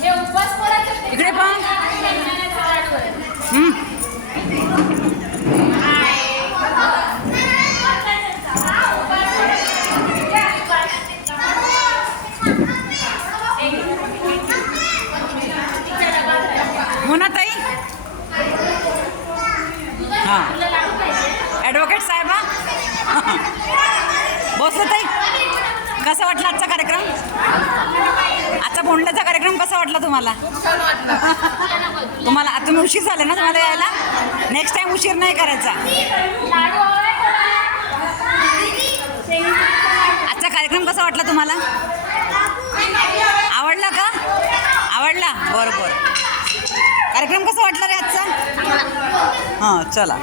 हे उपवास कोणाचे? इकडे पहा हम्म. हो ना ताई हां ॲडव्होकेट साहेब हा बसलो ताई कसा वाटला आजचा कार्यक्रम? आजचा बोंडल्याचा कार्यक्रम कसा वाटला तुम्हाला? तुम्हाला आता तुम्ही उशीर झाले ना तुम्हाला यायला? नेक्स्ट टाइम उशीर नाही करायचा? आजचा कार्यक्रम कसा वाटला तुम्हाला? आवडला का? आवडला? बरं बरं. कार्यक्रम कसा वाटला रे आजचा? हां चला.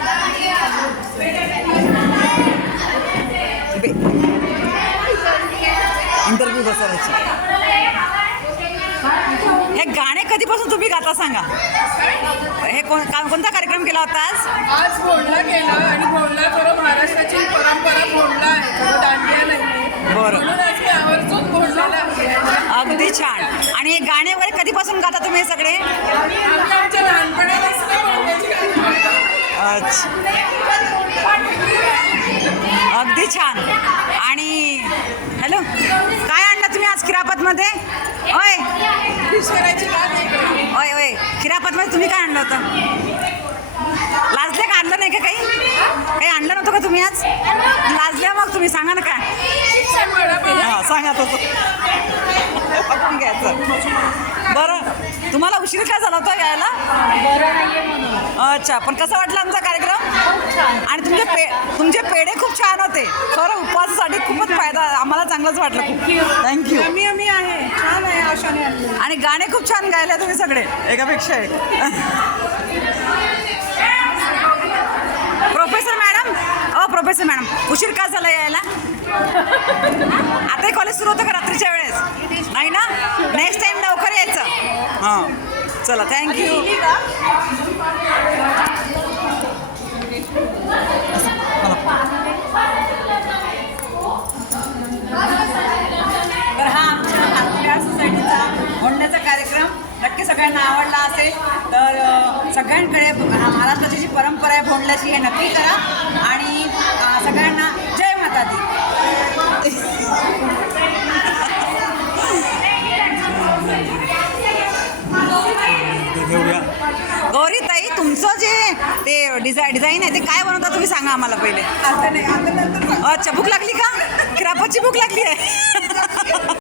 हे गाणे कधीपासून तुम्ही गाता सांगा? हे कोण कोणता कार्यक्रम केला होता आज? आज भोंडला केला आणि भोंडला खरं महाराष्ट्राची परंपरा भोंडला आहे. खरं दांडिया नाही बरं. म्हणून आज मी आवर्जून भोंडल्याला आहे. अगदी छान. आणि हे गाणे वगैरे कधीपासून गाता तुम्ही हे सगळे? आम्ही आमच्या लहानपणापासून भोंडल्याची गाणी म्हणतो. अच्छा. अगदी छान आणि हॅलो काय आणलं तुम्ही आज ओय. ओय ओय. करायची खिरापतमध्ये तुम्ही काय आणलं होतं? लाजले का? आणलं नाही का काही? काही आणलं नव्हतं का तुम्ही आज? लाजल्या मग तुम्ही. सांगा ना काय? सांगा तसं बघून घ्यायचं. बरं. तुम्हाला उशीर काय झाला होता यायला? अच्छा. पण कसा वाटला आमचा कार्यक्रम? आणि तुमचे पे तुमचे पेढे खूप छान होते. खरं उपवासासाठी खूप चांगलंच वाटलं थँक्यू आणली आणि गाणे खूप छान गायले तुम्ही सगळे. एकापेक्षा एक. प्रोफेसर मॅडम अ प्रोफेसर मॅडम उशीर का झाला यायला? आता कॉलेज सुरू होतं का रात्रीच्या वेळेस? नाही ना? नेक्स्ट टाइम लवकर यायचं. हां. चला थँक्यू सगळ्यांना आवडला असेल तर सगळ्यांकडे महाराष्ट्राची जी परंपरा आहे भोंडल्याची हे नक्की करा. आणि सगळ्यांना जय माता दी. गौरी ताई तुमचं जे ते डिझाय डिझाईन आहे ते काय बनवता तुम्ही सांगा आम्हाला पहिले. आता नाही आता नंतर अच्छा भूक लागली का? खिरापतची भूक लागली आहे.